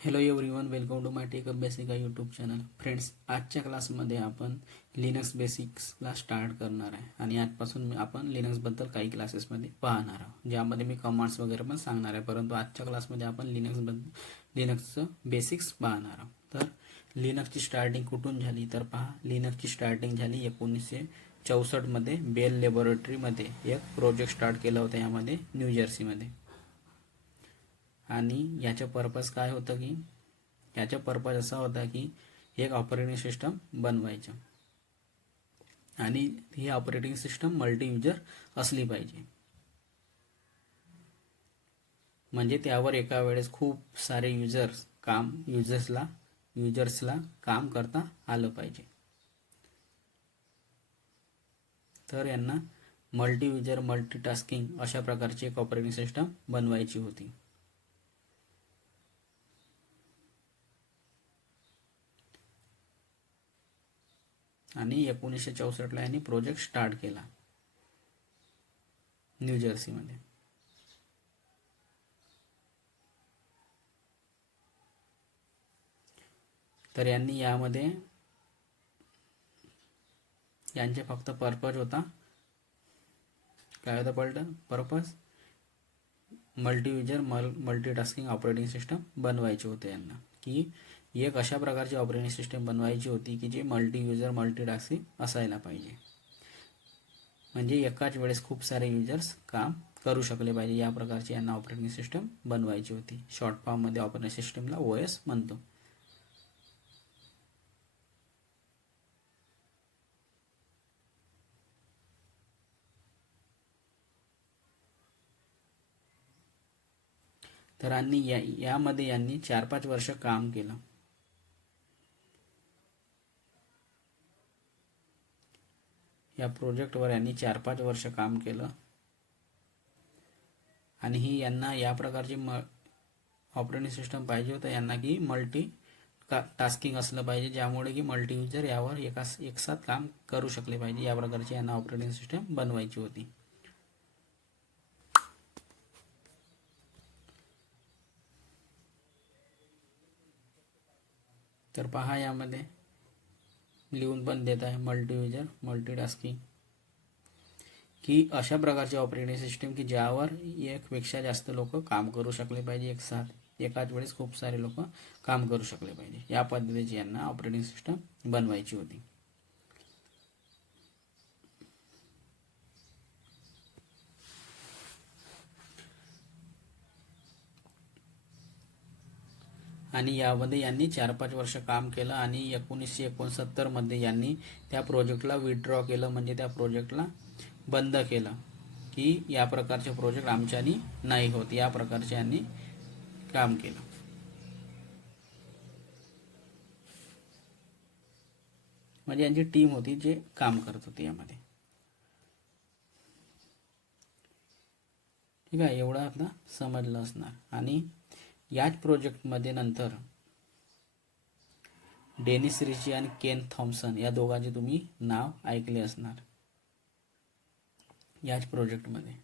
Hello everyone, welcome to my tech up basic YouTube channel. Friends, आजच्या क्लासमध्ये आपण Linux बेसिक्सला start करणार आहे आणि आजपासून आपण लिनक्सबद्दल काही क्लासेसमध्ये पाहणार आहोत, ज्यामध्ये मी कमांड्स वगैरे पण सांगणार आहे. परंतु आजच्या क्लासमध्ये आपण लिनक्सचं बेसिक्स पाहणार आहोत. तर लिनक्सची स्टार्टिंग कुठून झाली तर पहा, लिनक्सची स्टार्टिंग झाली 1964मध्ये. बेल लॅबोरेटरीमध्ये एक प्रोजेक्ट स्टार्ट केला होता, यामध्ये न्यू जर्सीमध्ये. आणि याचं पर्पज काय होतं की याचा पर्पज असा होता की एक ऑपरेटिंग सिस्टम बनवायचं आणि ही ऑपरेटिंग सिस्टम मल्टी युजर असली पाहिजे. म्हणजे त्यावर एका वेळेस खूप सारे युजर्सला काम करता आलं पाहिजे. तर यांना मल्टी युजर मल्टीटास्किंग अशा प्रकारची एक ऑपरेटिंग सिस्टम बनवायची होती. आणि 1964ला यांनी प्रोजेक्ट स्टार्ट केला न्यू जर्सीमध्ये. तर यांनी यामध्ये यांचे फक्त पर्पज होता, काय होता purpose, multi user multitasking operating system बनवायचे होते यांना. की एक अशा प्रकारची ऑपरेटिंग सिस्टम बनवायची होती की जे मल्टी युजर मल्टीटास्किंग असायला पाहिजे. म्हणजे एकाच वेळेस खूप सारे युजर्स काम करू शकले पाहिजे, या प्रकारची यांना ऑपरेटिंग सिस्टम बनवायची होती. शॉर्ट फॉर्ममध्ये ऑपरेटिंग सिस्टमला OS म्हणतो. तर यामध्ये यांनी 4-5 वर्ष काम केलं. या प्रोजेक्टवर यांनी 4-5 वर्ष काम केलं आणि ही यांना या प्रकारची ऑपरेटिंग सिस्टम पाहिजे होतं यांना की मल्टी टास्किंग असलं पाहिजे, ज्यामुळे की मल्टी युजर यावर एकसाथ काम करू शकले पाहिजे. या प्रकारची यांना ऑपरेटिंग सिस्टम बनवायची होती. तर पहा, यामध्ये लिहून पण देत आहे मल्टी युजर मल्टीटास्किंग, की अशा प्रकारची ऑपरेटिंग सिस्टम की ज्यावर एकपेक्षा जास्त लोक काम करू शकले पाहिजे, एकाच वेळेस खूप सारे लोक काम करू शकले पाहिजे. या पद्धतीची यांना ऑपरेटिंग सिस्टम बनवायची होती. आणि यामध्ये यांनी 4-5 वर्ष काम केलं आणि 1969मध्ये यांनी त्या प्रोजेक्टला विथड्रॉ केलं, म्हणजे त्या प्रोजेक्टला बंद केलं की या प्रकारचे प्रोजेक्ट आमच्यानी नाही होत. या प्रकारचे यांनी काम केलं. म्हणजे यांची टीम होती जे काम करत होती यामध्ये. ठीक आहे, एवढं आपलं समजलं असणार. आणि याच प्रोजेक्टमध्ये नंतर डेनिस रिची आणि केन थॉम्सन या दोघांचे तुम्ही नाव ऐकले असणार. याच प्रोजेक्टमध्ये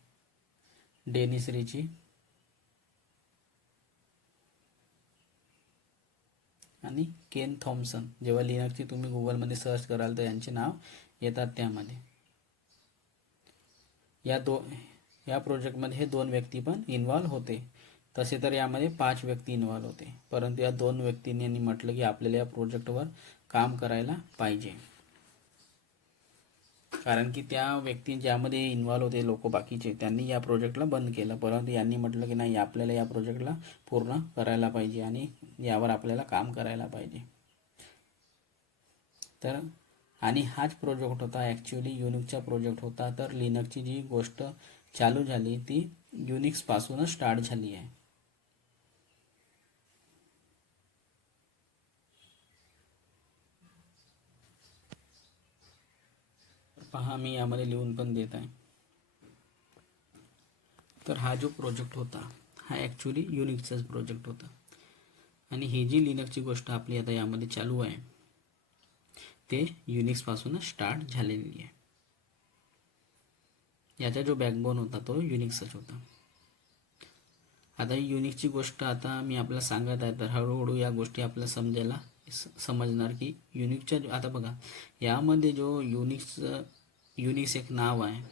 डेनिस रिची आणि केन थॉम्सन, जेव्हा लिनक्सची तुम्ही गुगलमध्ये सर्च कराल तर यांचे नाव येतात त्यामध्ये. या प्रोजेक्टमध्ये हे 2 व्यक्ती पण इन्व्हॉल्व होते. तसे तर यामध्ये 5 व्यक्ती इन्व्हॉल्व होते, परंतु या 2 व्यक्तींनी म्हटलं की आपल्याला या प्रोजेक्टवर काम करायला पाहिजे, कारण की त्या व्यक्ती ज्यामध्ये इन्व्हॉल्व होते लोक बाकीचे, त्यांनी या प्रोजेक्टला बंद केलं. परंतु यांनी म्हटलं की नाही, आपल्याला या प्रोजेक्टला पूर्ण करायला पाहिजे आणि यावर आपल्याला काम करायला पाहिजे. तर आणि हाच प्रोजेक्ट होता, ॲक्च्युली युनिक्सचा प्रोजेक्ट होता. तर लिनक्सची जी गोष्ट चालू झाली ती युनिक्सपासूनच स्टार्ट झाली आहे. पहा, मी यामध्ये लिहून पण देत आहे. तर हा जो प्रोजेक्ट होता हा ॲक्च्युली युनिक्सचाच प्रोजेक्ट होता आणि ही जी लिनक्सची गोष्ट आपली आता यामध्ये चालू आहे ते युनिक्सपासूनच स्टार्ट झालेली आहे. याचा जो बॅकबोन होता तो युनिक्सच होता. आता युनिक्सची गोष्ट आता मी आपल्याला सांगत आहे, तर हळूहळू या गोष्टी आपल्याला समजायला समजणार की युनिक्सच्या आता बघा यामध्ये जो युनिक्स एक नाव आहे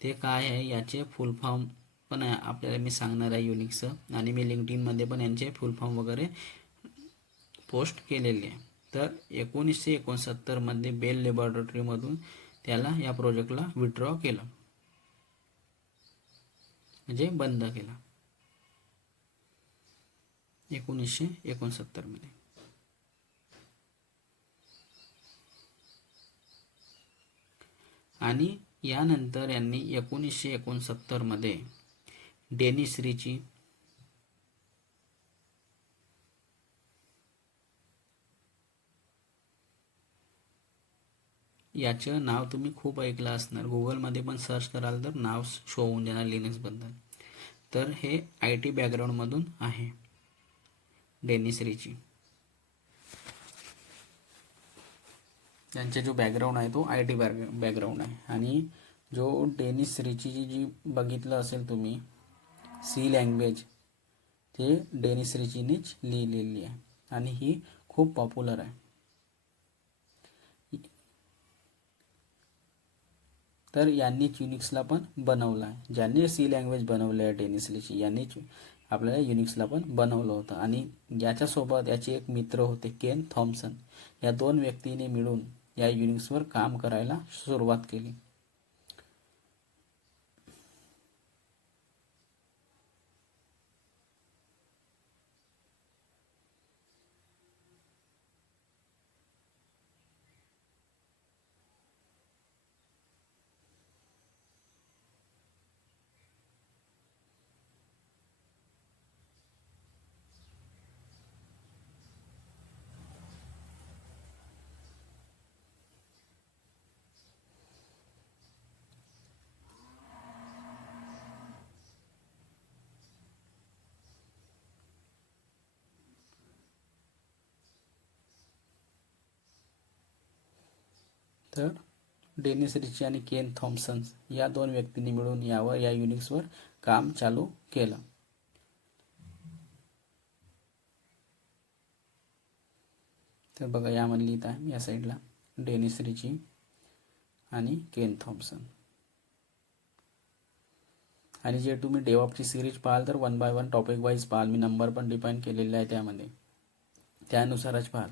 ते काय आहे, याचे फुल फॉर्म पण आहे आपल्याला मी सांगणार आहे युनिक्सचं, आणि मी लिंक्डइनमध्ये पण यांचे फुल फॉर्म वगैरे पोस्ट केलेले आहे. तर 1969 बेल लॅबोरेटरीमधून त्याला या प्रोजेक्टला विड्रॉ केलं, म्हणजे बंद केला 1969 आणि यानंतर यांनी 1969 डेनिस रिची याचं नाव तुम्ही खूप ऐकलं असणार, गुगलमध्ये पण सर्च कराल तर नाव शो होऊन जाणार लिनक्सबद्दल. तर हे IT बॅकग्राऊंडमधून आहे डेनिस रिची. त्यांचा जो बॅकग्राऊंड आहे तो IT बॅकग्राऊंड आहे. आणि जो डेनिस रिचीची जी बघितलं असेल तुम्ही सी लँग्वेज, ते डेनिस रिचीनेच लिहिलेली आहे आणि ही खूप पॉप्युलर आहे. तर यांनीच युनिक्सला पण बनवलं आहे. ज्यांनी सी लँग्वेज बनवलं आहे डेनिस रिची यांनीच आपल्याला युनिक्सला पण बनवलं होतं. आणि याच्यासोबत याचे एक मित्र होते केन थॉम्सन. या दोन व्यक्तींनी मिळून या युनिक्सवर काम करायला सुरुवात केली. तर डेनिस रिची आणि केन थॉम्सन या दोन व्यक्तींनी मिळून या युनिक्सवर काम चालू केलं. तर बघा यामध्ये लिहित आहे या साईडला डेनिस रिची आणि केन थॉम्सन. आणि जे तुम्ही डेव्हऑप्सची सिरीज पाहाल तर 1 बाय 1 टॉपिक वाईज पाहाल. मी नंबर पण डिफाईन केलेले आहे त्यामध्ये, त्यानुसारच पाहाल.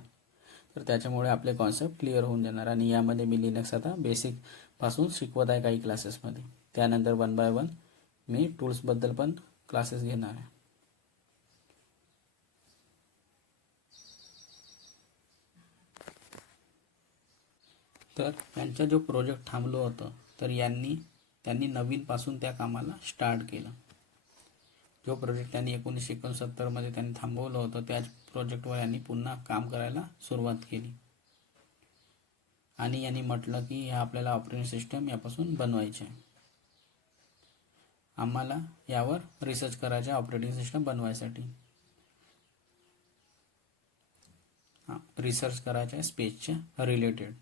तर त्याच्यामुळे आपले कॉन्सेप्ट क्लिअर होऊन जाणार. आणि यामध्ये मी लिनक्स आता बेसिक पासून शिकवत आहे काही क्लासेसमध्ये. त्यानंतर 1 बाय 1 मी टूल्सबद्दल पण क्लासेस घेणार आहे. तर यांचा जो प्रोजेक्ट थांबलो होतं, तर त्यांनी नवीनपासून त्या कामाला स्टार्ट केलं. जो प्रोजेक्ट त्यांनी 1969 त्यांनी थांबवलं होतं, त्याच प्रोजेक्टवर यांनी पुन्हा काम करायला सुरुवात केली. आणि यांनी म्हटलं की ह्या आपल्याला ऑपरेटिंग सिस्टम यापासून बनवायचे आहे, आम्हाला यावर रिसर्च करायचं आहे ऑपरेटिंग सिस्टम बनवायसाठी. रिसर्च करायचं आहे स्पेसच्या रिलेटेड.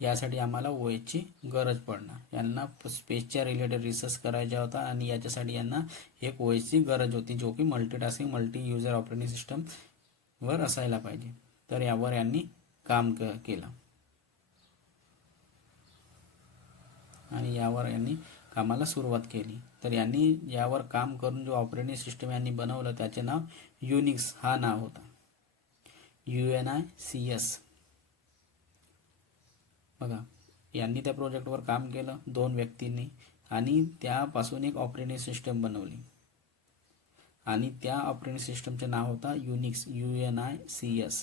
यासाठी आम्हाला OSची गरज पडणार. यांना स्पेसच्या रिलेटेड रिसर्च करायचा होता आणि याच्यासाठी यांना एक OSची गरज होती, जो की मल्टीटास्किंग मल्टी युजर ऑपरेटिंग सिस्टमवर असायला पाहिजे. तर यावर यांनी काम केलं आणि यावर यांनी कामाला सुरुवात केली. तर यांनी यावर काम करून जो ऑपरेटिंग सिस्टम यांनी बनवलं त्याचे नाव युनिक्स हा नाव होता, UNICS. बघा यांनी त्या प्रोजेक्टवर काम केलं 2 व्यक्तींनी आणि त्यापासून एक ऑपरेटिंग सिस्टम बनवली आणि त्या ऑपरेटिंग सिस्टमचे नाव होता युनिक्स, UNICS.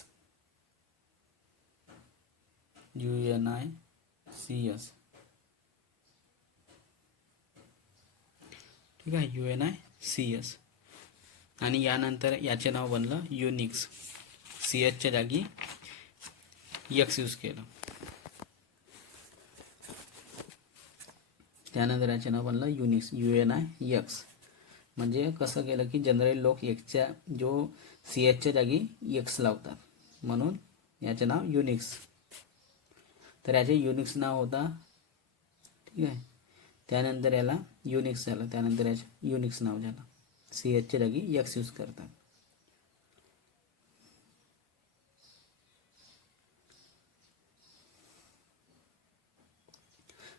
ठीक आहे, UNICS. आणि यानंतर याचे नाव बनलं युनिक्स. CSच्या जागी X यूज केलं. त्यानंतर याचे नाव बनलं युनिक्स, UNIX. म्हणजे कसं केलं की जनरल लोक एक्सच्या जो CHच्या जागी X लावतात, म्हणून याचे नाव युनिक्स. तर याचे युनिक्स नाव होता. ठीक आहे, त्यानंतर याला युनिक्स झालं, त्यानंतर याचे युनिक्स नाव झालं. CHच्या जागी X यूज करतात.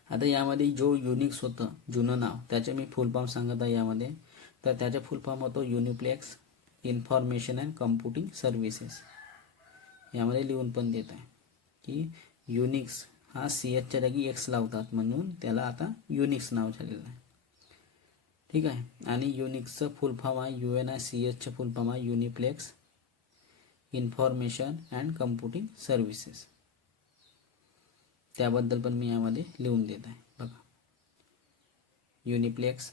आता यामध्ये जो युनिक्स होतं जुनं नाव त्याचे मी फुल फॉर्म सांगत आहे यामध्ये. तर त्याचा फुल फॉर्म होतो युनिप्लेक्स इन्फॉर्मेशन अँड कम्प्युटिंग सर्व्हिसेस. यामध्ये लिहून पण देत आहे की युनिक्स हा CHच्या जागी X लावतात म्हणून त्याला आता युनिक्स नाव झालेलं आहे. ठीक आहे. आणि युनिक्सचं फुल फॉर्म आहे UNICHचं फुल फॉर्म आहे युनिप्लेक्स इन्फॉर्मेशन अँड कम्प्युटिंग सर्व्हिसेस. त्याबद्दल पण मी यामध्ये लिहून देत आहे बघा. युनिप्लेक्स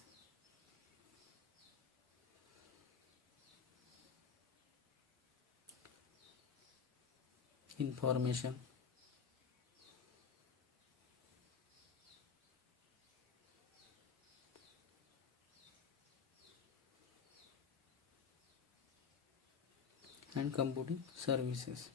इन्फॉर्मेशन अँड कम्प्युटिंग सर्व्हिसेस.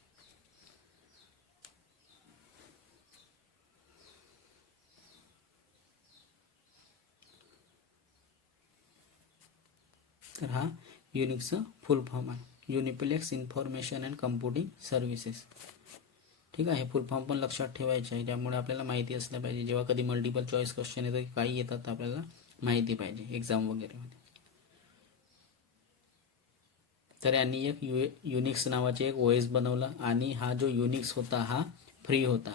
तर हा युनिक्सचं फुल फॉर्म आहे युनिप्लेक्स इन्फॉर्मेशन अँड कम्प्युटिंग सर्व्हिसेस. ठीक आहे. फुल फॉर्म पण लक्षात ठेवायचे आहे ज्यामुळे आपल्याला माहिती असलं पाहिजे. जेव्हा कधी मल्टिपल चॉईस क्वेश्चन येतं काही येतात तर आपल्याला माहिती पाहिजे एक्झाम वगैरेमध्ये. तर यांनी एक युनिक्स नावाचे एक OS बनवला आणि हा जो युनिक्स होता हा फ्री होता.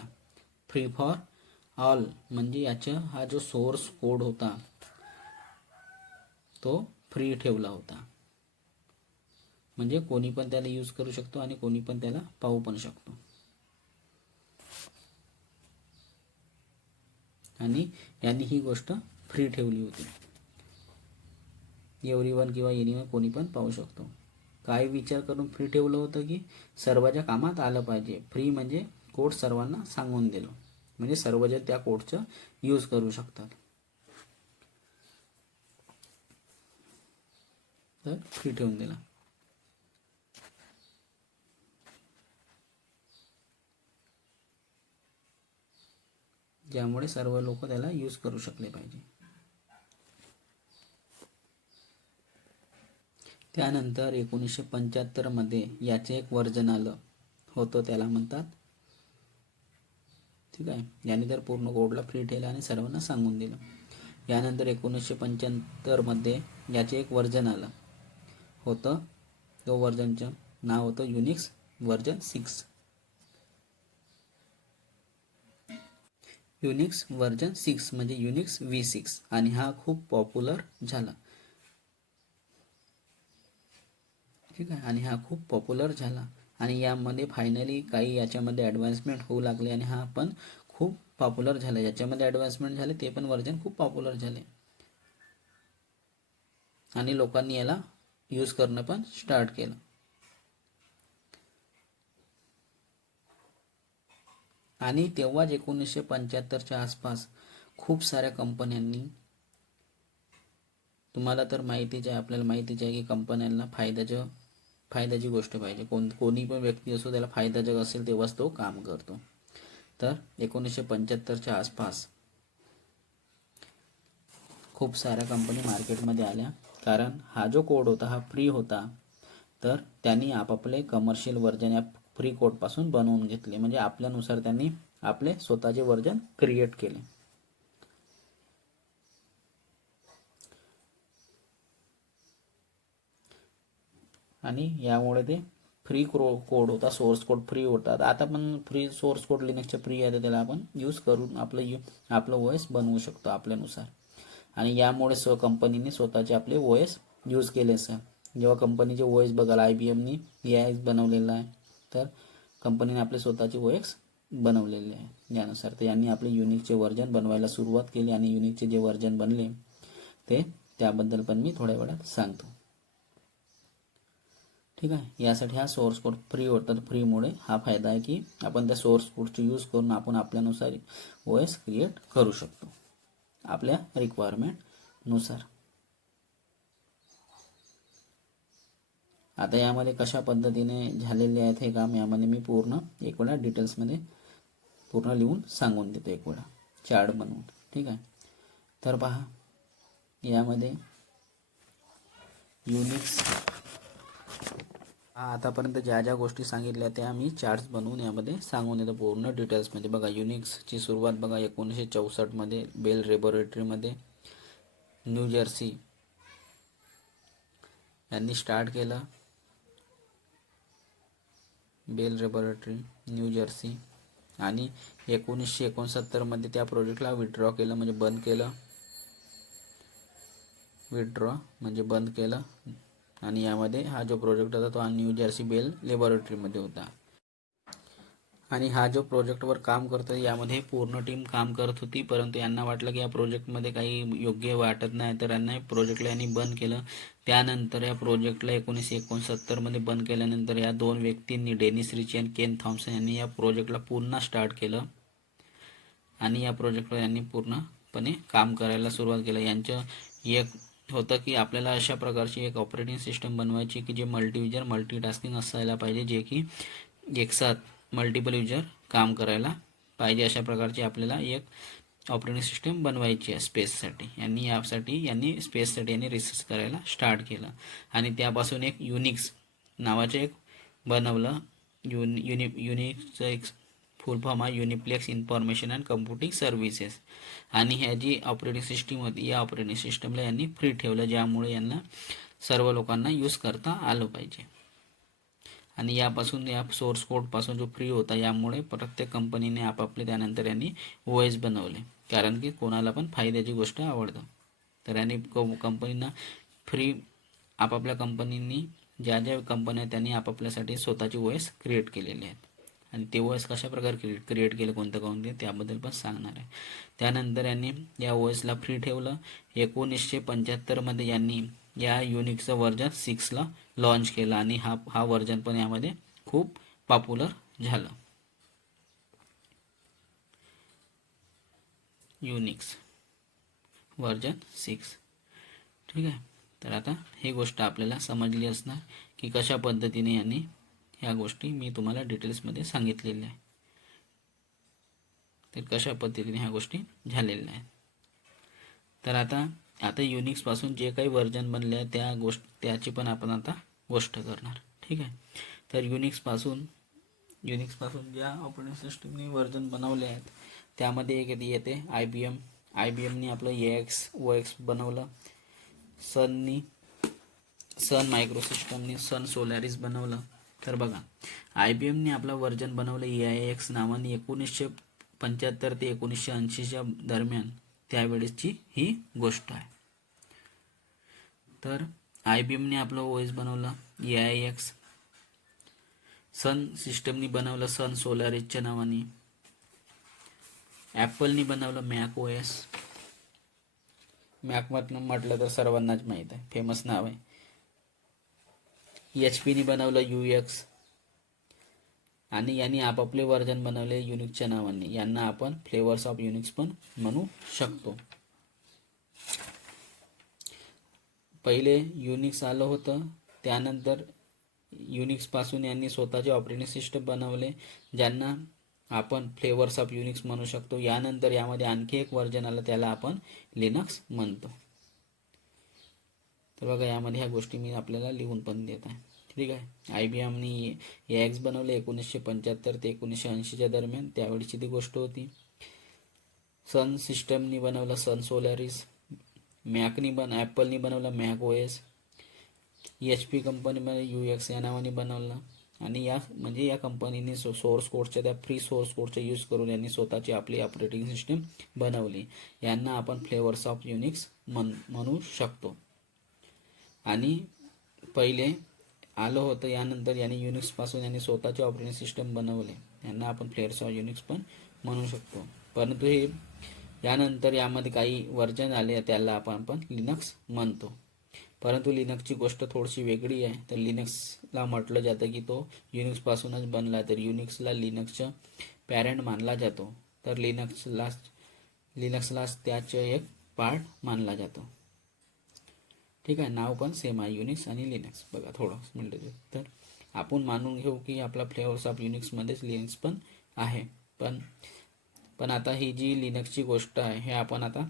फ्री फॉर ऑल म्हणजे याचा हा जो सोर्स कोड होता तो फ्री ठेवला होता. म्हणजे कोणी पण त्याला यूज करू शकतो आणि कोणी पण त्याला पाहू पण शकतो. आणि यांनी ही गोष्ट फ्री ठेवली होती. एव्हरीवन किंवा एनीवन कोणी पण पाहू शकतो. काय विचार करून फ्री ठेवलं होतं की सर्वांच्या कामात आलं पाहिजे. फ्री म्हणजे कोड सर्वांना सांगून दिलं म्हणजे सर्वजण त्या कोडचं यूज करू शकतात. तर फ्री ठेवून दिला. ज्यामुळे सर्व लोक त्याला यूज करू शकले पाहिजे. त्यानंतर 1975 मध्ये याचे एक वर्जन आलं होतं त्याला म्हणतात. ठीक आहे. याने तर पूर्ण कोडला फ्री ठेवलं आणि सर्वांना सांगून दिलं. यानंतर 1975 मध्ये याचे एक वर्जन आलं होतं. तो वर्जनचं नाव होतं युनिक्स वर्जन 6. युनिक्स वर्जन 6 म्हणजे युनिक्स V6 आणि हा खूप पॉप्युलर झाला. ठीक आहे. आणि हा खूप पॉप्युलर झाला आणि यामध्ये फायनली काही याच्यामध्ये ॲडव्हान्समेंट होऊ लागले आणि हा पण खूप पॉप्युलर झाला. याच्यामध्ये ॲडव्हान्समेंट झाले ते पण वर्जन खूप पॉप्युलर झाले आणि लोकांनी याला यूज करणं पण स्टार्ट केलं. आणि तेव्हाच 1975च्या आसपास खूप साऱ्या कंपन्यांनी, तुम्हाला तर माहितीच आहे आपल्याला माहितीच आहे की कंपन्यांना फायद्याची गोष्ट पाहिजे. कोणी पण व्यक्ती असो त्याला फायदा जग असेल तेव्हाच तो काम करतो. तर 1975च्या आसपास खूप साऱ्या कंपनी मार्केटमध्ये आल्या कारण हा जो कोड होता हा फ्री होता. तर त्यांनी आपापले कमर्शियल वर्जन या फ्री कोडपासून बनवून घेतले म्हणजे आपल्यानुसार त्यांनी आपले स्वतःचे वर्जन क्रिएट केले. आणि यामुळे ते फ्री कोड होता. सोर्स कोड फ्री होता. आता पण फ्री सोर्स कोड लिनक्सचे फ्री आहे तर त्याला आपण यूज करून आपलं OS बनवू शकतो आपल्यानुसार. आणि यामुळे कंपनीने स्वतःचे आपले OS यूज केले सर. जेव्हा कंपनीचे OS बघाल IBMनी AI बनवलेला आहे तर कंपनीने आपले स्वतःचे OS बनवलेले आहे यानुसार. तर यांनी आपले युनिकचे वर्जन बनवायला सुरुवात केली आणि युनिकचे जे वर्जन बनले ते त्याबद्दल पण मी थोड्या वेळात सांगतो. ठीक आहे. यासाठी हा सोर्स कोड फ्री होता. फ्रीमुळे हा फायदा आहे की आपण त्या सोर्स कोडचे यूज करून आपण आपल्यानुसार OS क्रिएट करू शकतो आपल्या रिक्वायरमेंटनुसार. आता यामध्ये कशा पद्धतीने झालेले आहेत हे काम यामध्ये मी पूर्ण एक वेळा डिटेल्समध्ये पूर्ण लिहून सांगून देतो एक वेळा चार्ट बनवून. ठीक आहे. तर पहा यामध्ये युनिक्स आतापर्यंत ज्या ज्या गोष्टी सांगितल्या त्या मी चार्ट्स बनवून यामध्ये सांगून येतो पूर्ण डिटेल्समध्ये. बघा युनिक्सची सुरुवात बघा 1964मध्ये बेल लॅबोरेटरीमध्ये न्यू जर्सी यांनी स्टार्ट केलं. Bell laboratory New Jersey. आणि 1969मध्ये त्या प्रोजेक्टला विथड्रॉ केलं म्हणजे बंद केलं. विथड्रॉ म्हणजे बंद केलं. आणि यामध्ये हा जो प्रोजेक्ट होता तो न्यू जर्सी बेल लॅबोरेटरीमध्ये होता. आणि हा जो प्रोजेक्टवर काम करतो यामध्ये पूर्ण टीम काम करत होती, परंतु यांना वाटलं की या प्रोजेक्टमध्ये काही योग्य वाटत नाही, तर यांना प्रोजेक्टला यांनी बंद केलं. त्यानंतर या प्रोजेक्टला 1969मध्ये बंद केल्यानंतर या दोन व्यक्तींनी डेनिस रिची आणि केन थॉम्सन यांनी या प्रोजेक्टला पुन्हा स्टार्ट केलं. आणि या प्रोजेक्टवर यांनी पूर्णपणे काम करायला सुरुवात केलं. यांचं एक होतं की आपल्याला अशा प्रकारची एक ऑपरेटिंग सिस्टम बनवायची की जे मल्टीयुजर मल्टीटास्किंग असायला पाहिजे, जे की एकसाथ मल्टिपल युजर काम करायला पाहिजे. अशा प्रकारची आपल्याला एक ऑपरेटिंग सिस्टम बनवायची आहे स्पेससाठी. यांनी स्पेससाठी यांनी रिसर्च करायला स्टार्ट केलं. आणि त्यापासून एक युनिक्स नावाचं एक बनवलं. युनिक्सचं एक फुल फॉर्म आहे युनिप्लेक्स इन्फॉर्मेशन अँड कम्प्युटिंग सर्व्हिसेस. आणि ह्या जी ऑपरेटिंग सिस्टीम होती या ऑपरेटिंग सिस्टमला यांनी फ्री ठेवलं, ज्यामुळे यांना सर्व लोकांना यूज करता आलं पाहिजे. आणि यापासून या सोर्स कोडपासून जो फ्री होता, यामुळे प्रत्येक कंपनीने आपापले त्यानंतर यांनी OS बनवले, कारण की कोणाला पण फायद्याची गोष्ट आवडतं. तर यांनी कंपनींना फ्री आपापल्या कंपनींनी ज्या ज्या कंपन्या त्यांनी आपापल्यासाठी स्वतःचे OS क्रिएट केलेले आहेत. आणि ते OS कशा प्रकारे क्रिएट केले कोणत्या कंपनी त्याबद्दल पण सांगणार आहे. त्यानंतर यांनी या OSला फ्री ठेवलं. 1975मध्ये यांनी या युनिक्सचं व्हर्जन 6ला लॉन्च केलं आणि हा व्हर्जन पण यामध्ये खूप पॉप्युलर झालं. Unix version 6. ठीक आहे. तर आता ही गोष्ट आपल्याला समजली असणार की कशा पद्धतीने यांनी ह्या गोष्टी मी तुम्हाला डिटेल्समध्ये सांगितलेल्या आहे. तर कशा पद्धतीने ह्या गोष्टी झालेल्या आहेत. तर आता युनिक्सपासून जे काही व्हर्जन बनले आहे त्याची पण आपण आता गोष्ट करणार. ठीक आहे. तर युनिक्सपासून ज्या ऑपरेटिंग सिस्टमनी व्हर्जन बनवले आहेत त्यामध्ये एक येते IBMनी आपलं AX बनवलं. सन मायक्रोसिस्टमनी सन सोलारिस बनवलं. तर बघा IBMनी आपलं व्हर्जन बनवलं AIX नावाने 1975 ते 1980च्या दरम्यान, त्यावेळेसची ही गोष्ट आहे. तर IBMने आपलं OS बनवलं AIX. सन सिस्टमनी बनवलं सन सोलारिसच्या नावाने. ॲपलनी बनवलं मॅक OS. मॅक म्हटलं तर सर्वांनाच माहीत आहे, फेमस नाव आहे. HPनी बनवलं UX. आणि यांनी आपापले व्हर्जन बनवले युनिक्सच्या नावाने. यांना आपण फ्लेवर्स ऑफ युनिक्स पण म्हणू शकतो. पहिले युनिक्स आलं होतं, त्यानंतर युनिक्सपासून यांनी स्वतःचे ऑपरेटिंग सिस्टम बनवले ज्यांना आपण फ्लेवर्स ऑफ युनिक्स म्हणू शकतो. यानंतर यामध्ये आणखी एक व्हर्जन आलं, त्याला आपण लिनक्स म्हणतो. तर बघा यामध्ये ह्या गोष्टी मी आपल्याला लिहून पण देत आहे. ठीक आहे. IBMनी AX बनवले 1975 ते 1980च्या दरम्यान, त्यावेळीची ती गोष्ट होती. सन सिस्टमनी बनवलं सन सोलारिस. ॲपलनी बनवलं मॅक OS. HP कंपनीमध्ये UX या नावाने बनवलं. आणि या कंपनीने सोर्स कोडच्या त्या फ्री सोर्स कोडचा यूज करून यांनी स्वतःची आपली ऑपरेटिंग सिस्टम बनवली. यांना आपण फ्लेवर्स ऑफ युनिक्स म्हणू शकतो. आणि पहिले आलं होतं, यानंतर यांनी युनिक्सपासून यांनी स्वतःचे ऑपरेटिंग सिस्टम बनवले, यांना आपण फ्लेवर्स ऑफ युनिक्स पण म्हणू शकतो. परंतु हे यानंतर यामध्ये काही व्हर्जन आले, त्याला आपण लिनक्स म्हणतो. परंतु लिनक्सची गोष्ट थोडीशी वेगळी आहे. तर लिनक्सला म्हटलं जातं की तो युनिक्सपासूनच बनला, तर युनिक्सला लिनक्सचं पॅरेंट मानला जातो. तर लिनक्सलाच त्याचं एक पार्ट मानला जातो. ठीक आहे. नाव पण सेम आहे युनिक्स आणि लिनक्स. बघा थोडं मिळतं. तर आपण मानून घेऊ की आपला फ्लेवर्स ऑफ युनिक्समध्येच लिनक्स पण आहे. पण आता ही जी लिनक्सची गोष्ट आहे हे आपण आता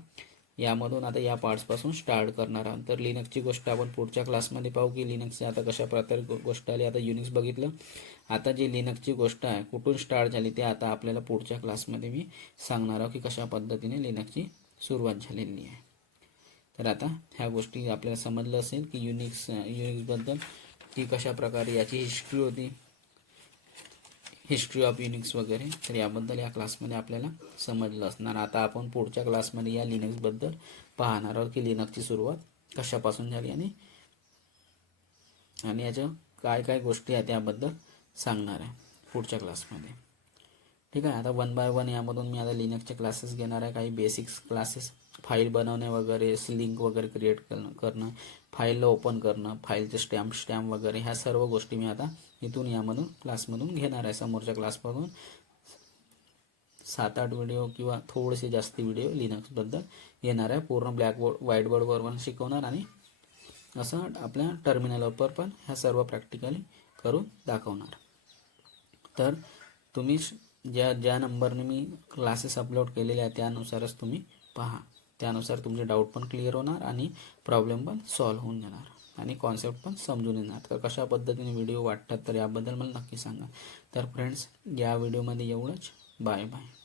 यामधून आता या पार्ट्सपासून स्टार्ट करणार आहोत. तर लिनक्सची गोष्ट आपण पुढच्या क्लासमध्ये पाहू की लिनक्सची आता कशा प्रकारे गोष्ट आली. आता युनिक्स बघितलं, आता जी लिनक्सची गोष्ट आहे कुठून स्टार्ट झाली ते आता आपल्याला पुढच्या क्लासमध्ये मी सांगणार आहोत की कशा पद्धतीने लिनक्सची सुरुवात झालेली आहे. तर आता ह्या गोष्टी आपल्याला समजलं असेल की युनिक्सबद्दल की कशा प्रकारे याची हिस्ट्री होती, हिस्ट्री ऑफ युनिक्स वगैरे. तर याबद्दल या क्लासमध्ये आपल्याला समजलं असणार. आता आपण पुढच्या क्लासमध्ये या लिनक्सबद्दल पाहणार आहोत की लिनक्सची सुरुवात कशापासून झाली आणि याच्या काय काय गोष्टी आहेत त्याबद्दल सांगणार आहे पुढच्या क्लासमध्ये. ठीक आहे. आता वन बाय वन यामधून मी आता लिनक्सचे क्लासेस घेणार आहे. काही बेसिक्स क्लासेस, फाईल बनवणे वगैरे, लिंक वगैरे क्रिएट करणं, फाईलला ओपन करणं, फाईलचे स्टॅम्प वगैरे, ह्या सर्व गोष्टी मी आता इथून यामधून क्लासमधून घेणार आहे. समोरच्या क्लासमधून 7-8 व्हिडिओ किंवा थोडेसे जास्त व्हिडिओ लिनक्सबद्दल येणार आहे. पूर्ण ब्लॅकबोर्ड व्हाईटबोर्डवर पण शिकवणार आणि असं आपल्या टर्मिनलवर पण ह्या सर्व प्रॅक्टिकली करून दाखवणार. तर तुम्ही ज्या नंबरने मी क्लासेस अपलोड केलेले आहे त्यानुसारच तुम्ही पहा. त्यानुसार तुमचे डाऊट पण क्लिअर होणार आणि प्रॉब्लेम पण सॉल्व्ह होऊन जाणार आणि कॉन्सेप्ट पण समजून येणार. तर कशा पद्धतीने व्हिडिओ वाटतात तर याबद्दल मला नक्की सांगा. तर फ्रेंड्स, या व्हिडिओमध्ये एवढंच. Bye bye.